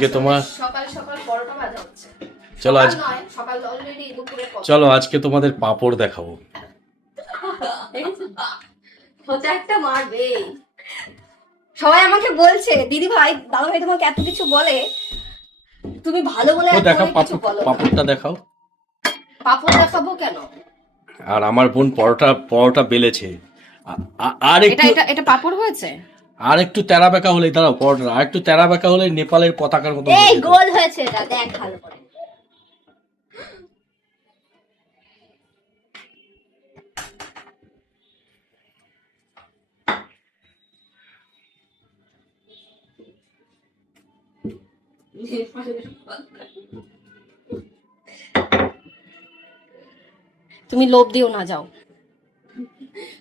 আজকে তোমার সকাল সকাল পরোটা ভাজা হচ্ছে। চলো আজ সকাল অলরেডি দুপুরে চলো আজকে তোমাদের পাপড় দেখাবো। হতে একটা মারবে। সবাই আমাকে বলছে দিদি ভাই দাদা ভাই তোমাকে এত কিছু বলে। তুমি ভালো বলে দেখাও পাপড়টা দেখাও। পাপড় দেখাবো কেন? আর আমার বোন পরোটা পরোটা বেলেছে। আর এটা একটু এটা এটা পাপড় হয়েছে? আর একটু তেরা বেঁকা হলে দাঁড়াও পরোটা আর একটু তেরা বেঁকা হলে নেপালের পতাকার মতো এই গোল হয়েছে এটা দেখ ভালো করে। তুমি লোভ দিও না যাও।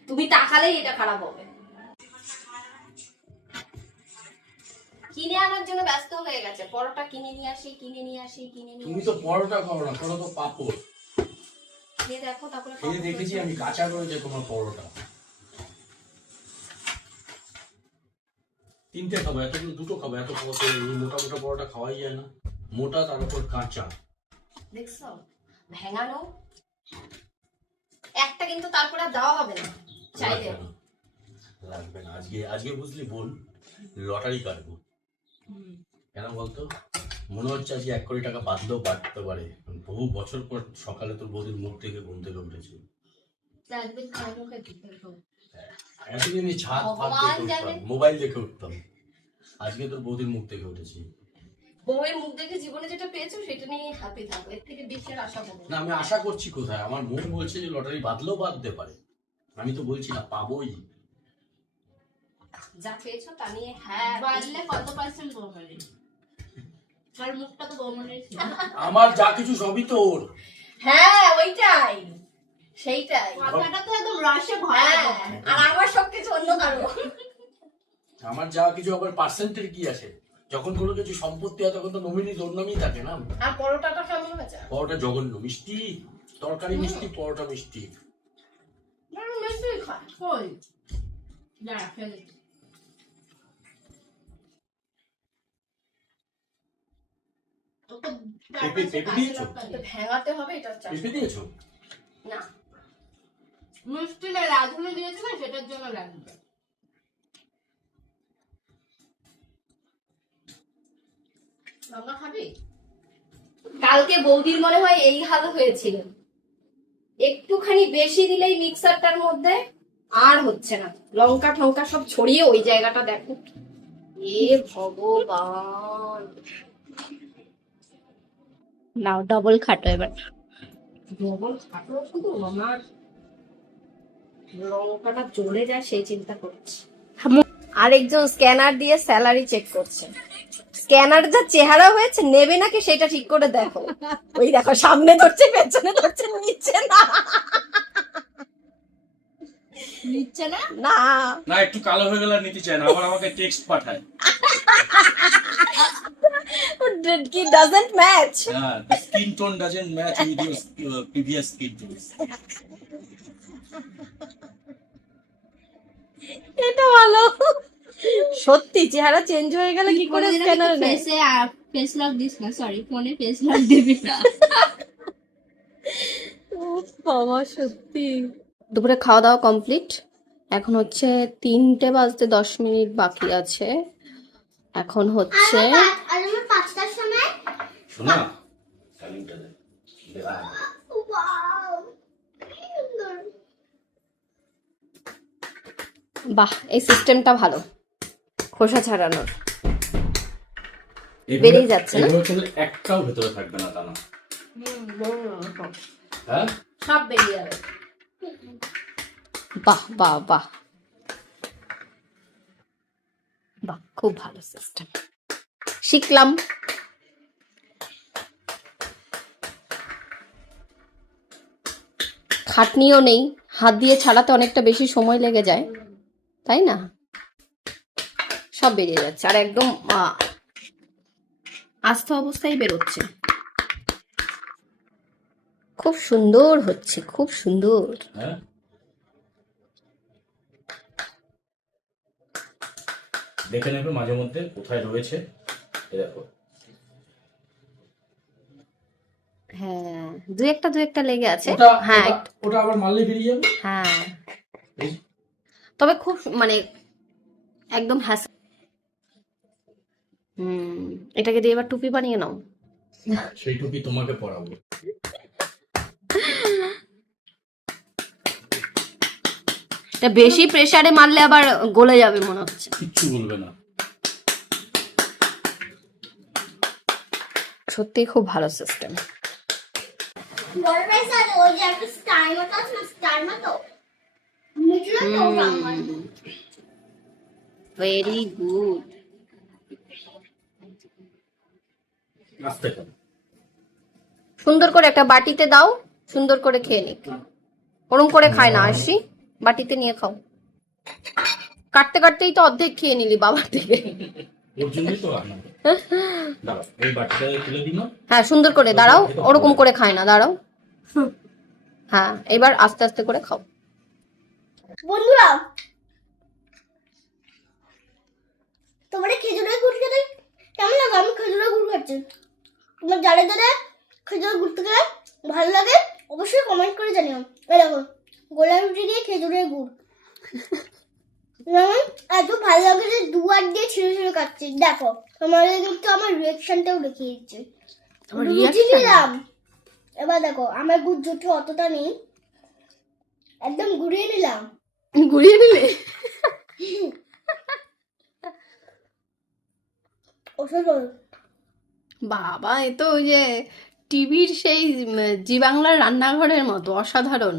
তুমি তাকালেই এটা খারাপ হবে। কিনে আনার জন্য ব্যস্ত হয়ে গেছে। পরোটা কিনে নিয়ে আসি কিনে নিয়ে আসি কিনে নিয়ে তুমি তো পরোটা খাও না করো তো পাপড়। খেয়ে দেখো তারপরে খেয়ে দেখেছি আমি কাঁচা রয়েছে তোমার পরোটা। তিনটে খাব এত দুটো খাব এত মোটা মোটা পরোটা খাওয়াই যায় না। মোটা তার উপর কাঁচা। দেখছ? ভেঙানো। একটা কিন্তু তারপরে দেওয়া হবে না চাইলে। লাগবে না। লাগবে না। আজকে আজকে বুঝলি বোন লটারি কাটবো। কেন বলতো? মনে হচ্ছে আজকে এক কোটি টাকা বাঁধলেও বাড়তে পারে। বহু বছর পর সকালে তোর বৌদির মুখ থেকে ঘুম থেকে উঠেছি এতদিন এই ছাদ ফাদ দেখে উঠতাম মোবাইল দেখে উঠতাম। আজকে তোর বৌদির মুখ থেকে উঠেছি। বউয়ের মুখ দেখে জীবনে যেটা পেয়েছ সেটা নিয়ে হ্যাপি থাকো। এর থেকে বেশি আর আশা করব না আমি আশা করছি কোথায়? আমার মন বলছে যে লটারি বাঁধলেও বাঁধতে পারে। আমি তো বলছি না পাবোই। যা পেয়েছ তা নিয়ে হ্যাঁ বাড়লে কত পার্সেন্ট আর মুখটা তো আমার যা কিছু সবই তোর। হ্যাঁ ওইটাই। সেইটাই। মাথাটা তো একদম রসে ভরা। হ্যাঁ আর আমার সব কিছু অন্য কারও। আমার যা কিছু আবার পার্সেন্টের কি আছে? যখন কোনো কিছু সম্পত্তি হয় তখন তো নমিনি তোর নামই থাকে না। আর পরোটাটা কেমন হয়েছে? পরোটা জঘন্য মিষ্টি। তরকারি মিষ্টি পরোটা মিষ্টি। মিষ্টি খাই কই? দাঁড়া ফেলে দে। ও তো চার পেঁপে- পাঁচটা পেঁপে কাঁচা দিয়েছ? লঙ্কা তো দিয়ে। ভেঙাতে হবে এটা দিয়েছ? না। মিষ্টিটা রাঁধুনি দিয়েছে না সেটার জন্য লাগবে লঙ্কা খাবি? কালকে বৌদির মনে হয় এই হাল হয়েছিল। একটুখানি বেশি দিলেই মিক্সারটার মধ্যে আর হচ্ছে না। লঙ্কা টঙ্কা সব ছড়িয়ে ওই জায়গাটা দেখো। এ ভগবান। নাও ডবল খাটো এবার। ডবল খাটো শুধু আমার লঙ্কাটা জ্বলে যায় সেই চিন্তা করছি। আরেকজন স্ক্যানার দিয়ে স্যালারি চেক করছে। স্ক্যানার যা চেহারা হয়েছে নেবে নাকি সেটা ঠিক করে দেখো। ওই দেখো সামনে ধরছে পেছনে ধরছে নিচে না। নিচ্ছে না? না। না একটু কালো হয়ে গেলে নিতে চায় না আবার আমাকে টেক্সট পাঠায়। কি ডাজন্ট ম্যাচ হ্যাঁ uh, এটা ভালো। সত্যি চেহারা চেঞ্জ হয়ে গেলে কি করে স্ক্যানার নেয়? ফেসে ফেস লক দিস না সরি ফোনে ফেস লক দিবি না। বাবা সত্যি। দুপুরে খাওয়া দাওয়া কমপ্লিট এখন হচ্ছে তিনটে বাজতে দশ মিনিট বাকি আছে। এখন হচ্ছে। বাহ এই সিস্টেমটা ভালো। খোসা ছাড়ানোর। বেরিয়ে যাচ্ছে না? কিন্তু একটাও ভেতরে থাকবে না তা না। হ্যাঁ? সব বেরিয়ে যাবে। বাহ বাহ বাহ। বাহ, খুব ভালো সিস্টেম শিখলাম। খাটনিও নেই। হাত দিয়ে ছাড়াতে অনেকটা বেশি সময় লেগে যায়, তাই না? সব বেরিয়ে যাচ্ছে, আর একদম আস্ত অবস্থায় বেরোচ্ছে। খুব সুন্দর হচ্ছে, খুব সুন্দর। দেখে নেবে মাঝে মধ্যে কোথায় রয়েছে। দেখো। হ্যাঁ দু একটা দু একটা লেগে আছে। হ্যাঁ ওটা আবার মারলে যাবে? হ্যাঁ। তবে খুব মানে একদম হাস হুম এটাকে দিয়ে এবার টুপি বানিয়ে নাও। সেই টুপি তোমাকে পরাবো। এটা বেশি প্রেসারে মারলে আবার গলে যাবে মনে হচ্ছে। কিচ্ছু বলবে না। সত্যি খুব ভালো সিস্টেম ভেরি গুড সুন্দর করে একটা বাটিতে দাও সুন্দর করে খেয়ে নিক। ওরম করে খায় না আসি। বাটিতে নিয়ে খাও। কাটতে কাটতেই তো অর্ধেক খেয়ে নিলি বাবার থেকে। ওর জন্যই তো আনা দাঁড়াও এই বাটিটা তুলে দিন হ্যাঁ সুন্দর করে দাঁড়াও ওরকম করে খায় না দাঁড়াও। হ্যাঁ এবার আস্তে আস্তে করে খাও। বন্ধুরা তোমার এই খেজুরের গুড় খেতে কেমন লাগে? আমি খেজুরের গুড় খাচ্ছি। তোমার যারা যারা খেজুরের গুড় থেকে ভালো লাগে অবশ্যই কমেন্ট করে জানিও। এই দেখো গোলা রুটি দিয়ে খেজুরের গুড়। এত ভালো লাগে যে দু দুয়ার দিয়ে ছিঁড়ে ছিঁড়ে খাচ্ছি দেখো তোমাদের কিন্তু আমার রিয়াকশনটাও দেখিয়ে দিচ্ছে। রুটি reaction? এবার দেখো আমার গুড় জুঠে অতটা নেই। একদম গুড়িয়ে নিলাম। ঘুরিয়ে নিলে? বাবা এ তো ওই যে টিভির সেই জি বাংলার রান্নাঘরের মতো অসাধারণ।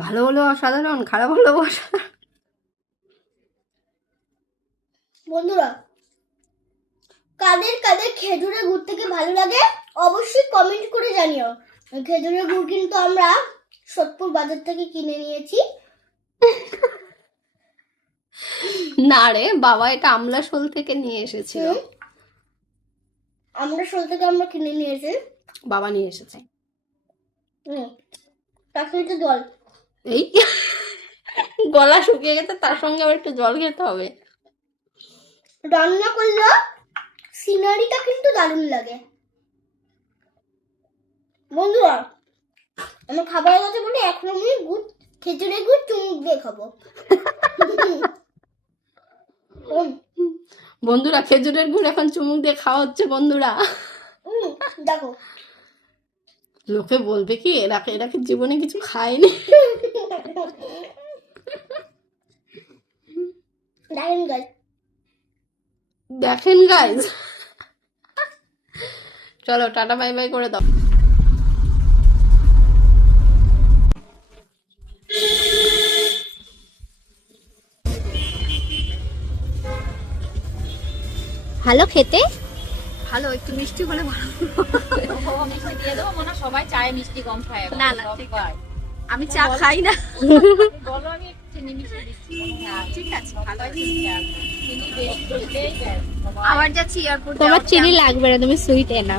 ভালো হলো অসাধারণ খারাপ হলো অসাধারণ। বন্ধুরা কাদের কাদের খেজুরের গুড় থেকে ভালো লাগে অবশ্যই কমেন্ট করে জানিও। খেজুরের গুড় কিন্তু আমরা সোদপুর বাজার থেকে কিনে নিয়েছি। না রে বাবা এটা আমলাশোল থেকে নিয়ে এসেছিল। আমরা সোল থেকে আমরা কিনে নিয়েছি। বাবা নিয়ে এসেছে। হুম। সাথে জল। এই গলা শুকিয়ে গেছে তার সঙ্গে আবার একটু জল খেতে হবে। রান্না করলে সিনারিটা কিন্তু দারুণ লাগে। বন্ধুরা আমার খাবারের কথা বলে এখন আমি গুড় খেজুরের গুড় চুমুক দিয়ে খাব। বন্ধুরা খেজুরের গুড় এখন চুমুক দিয়ে খাওয়া হচ্ছে বন্ধুরা। দেখো লোকে বলবে কি এরা এরা জীবনে কিছু খায়নি? দেখেন গাইজ চলো টাটা বাই বাই করে দাও। ভালো খেতে? ভালো একটু মিষ্টি হলে ভালো। মিষ্টি দিয়ে দেবো মনে সবাই চায় মিষ্টি কম খায় না, না, ঠিক। আমি চা খাই না। বলো আমি চিনি দিচ্ছি হ্যাঁ, ঠিক আছে ভালো। আবার যাচ্ছি এয়ারপোর্ট তোমার চিনি লাগবে না তুমি সুইট এনা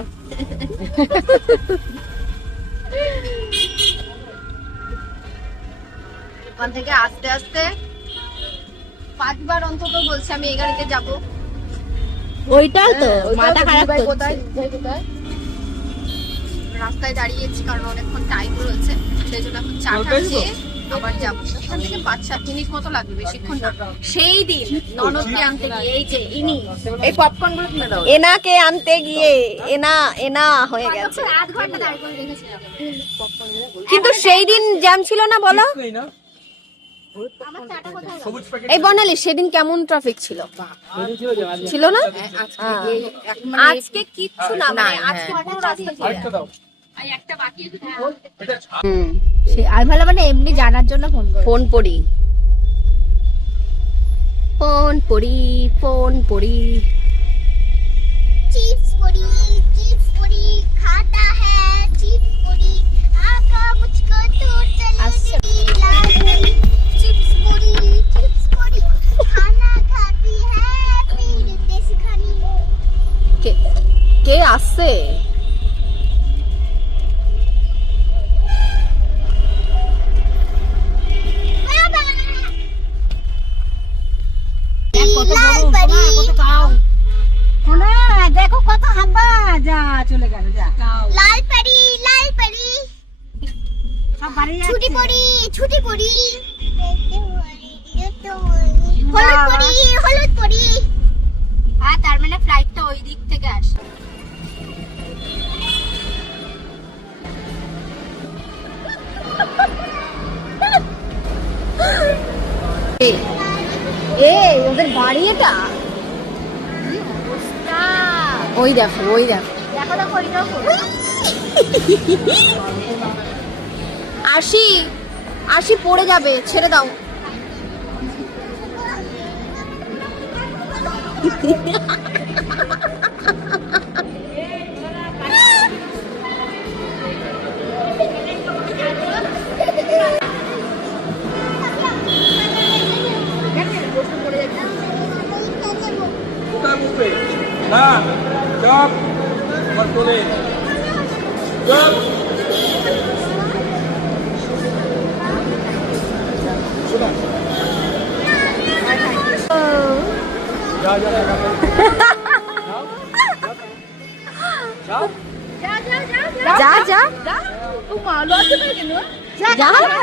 ওখান থেকে আস্তে আস্তে পাঁচবার অন্তত বলছে আমি এই গাড়িতে যাব। ওইটাও তো হ্যাঁ, মাথা খারাপ করছে। কোথায়? কোথায়? রাস্তায় দাঁড়িয়েছি কারণ অনেকক্ষণ টাইম রয়েছে সেই জন্য এখন চা খাচ্ছি আবার যাব। থেকে পাঁচ সাত মিনিট মতো লাগবে বেশিক্ষণ না। সেই দিন ননদকে আনতে গিয়ে এই যে ইনি এই পপকর্নগুলো কিনে দাও। এনাকে আনতে গিয়ে এনা এনা হয়ে গেছে। আধ ঘণ্টা দাঁড়িয়ে রেখেছিলাম কিন্তু সেই দিন জ্যাম ছিল না বলো? এই বর্ণালী সেদিন কেমন ট্রাফিক ছিল? ছিল না? হ্যাঁ। আজকে কিচ্ছু না মানে আর হ্যাঁ। ভালো মানে এমনি জানার জন্য ফোন পড়ি ফোন পড়ি ফোন পড়ি মুঝকো চলে কে আসছে? দেখো কত হাব্বা যা চলে গেল যা। লাল পাড়ি লাল পাড়ি সব বাড়ি ছুটি পড়ি ছুটি পড়ি। এটা? ওই দেখো ওই দেখো। আশি আশি পড়ে যাবে ছেড়ে দাও। না চপ আমার কোলে চপ যা যা যা যাও যা যা যা ও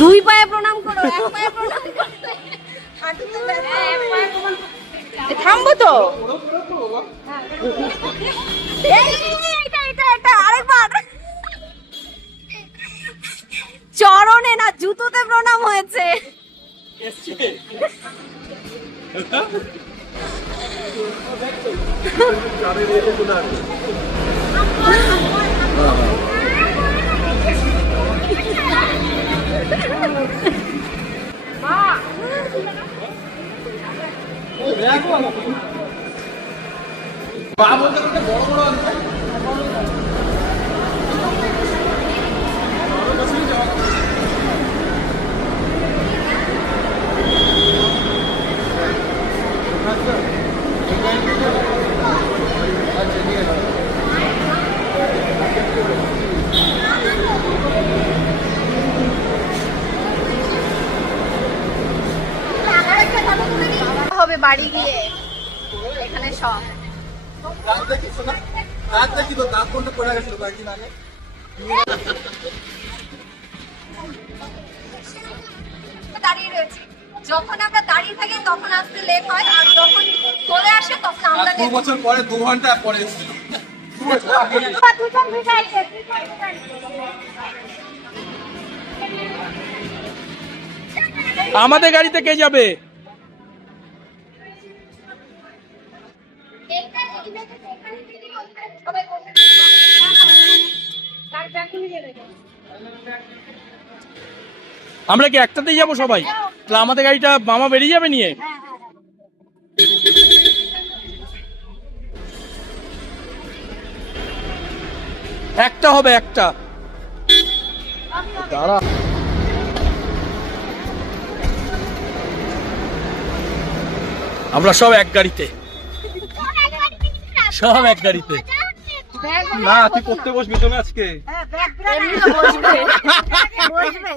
দুই পায়ে প্রণাম করো এক পায়ে প্রণাম করো। করো। থামবো তো? বলতে বড় বড় আনতে হবে বাড়ি গিয়ে এখানে সব। দাঁড়িয়ে রয়েছে। যখন আমরা দাঁড়িয়ে থাকি তখন আসতে লেট হয় আর যখন চলে আসে তখন আমরা দু বছর পরে দু ঘণ্টা পরে এসেছিল। আমাদের গাড়িতে কে যাবে? আমরা কি একটাতেই যাব সবাই? তাহলে আমাদের গাড়িটা মামা বেরিয়ে যাবে নিয়ে? একটা হবে একটা। দাঁড়া। আমরা সব এক গাড়িতে। সব এক গাড়িতে। না তুই করতে বসবি তো না আজকে এমনি তো বসবে বসবে